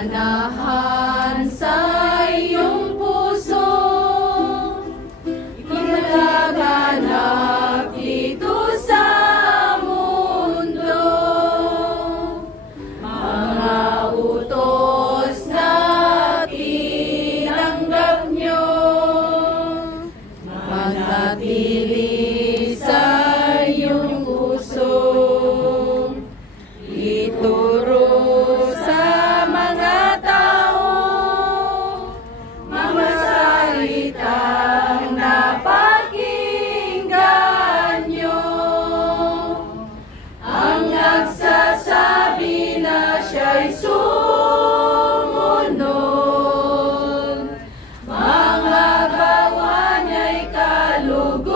Manahan sa iyong puso, ilaganap dito sa mundo. Mga utos na tinanggap nyo, manatili sa iyong puso. Ituro sa mga tao mga salitang napakinggan nyo. Ang nagsasabi na siya'y sumunod, mga gawa niya'y kalugod-lugod.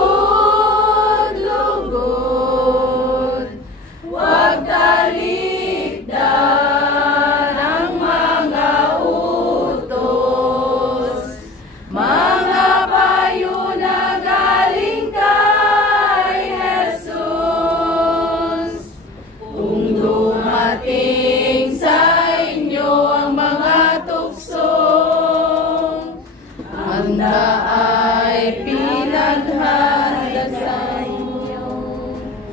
Huwag talikdan ang mga utos, mga payo na galing kay Jesus. Kung dumating sa inyo ang mga tuksong, handa ay pinaghahandog sa inyo.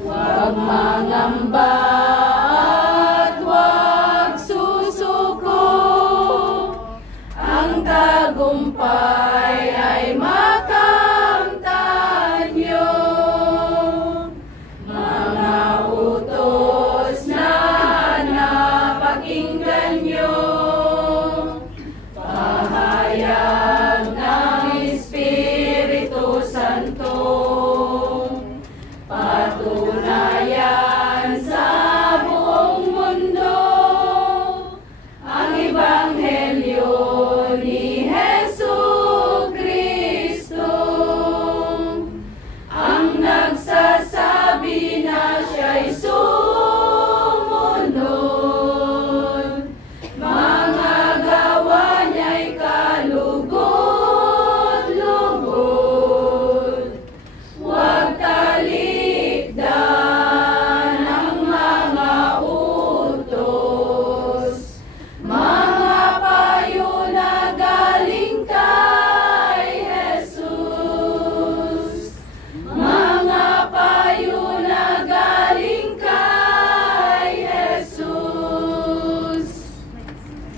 Huwag mangamba at huwag susuko, ang tagumpay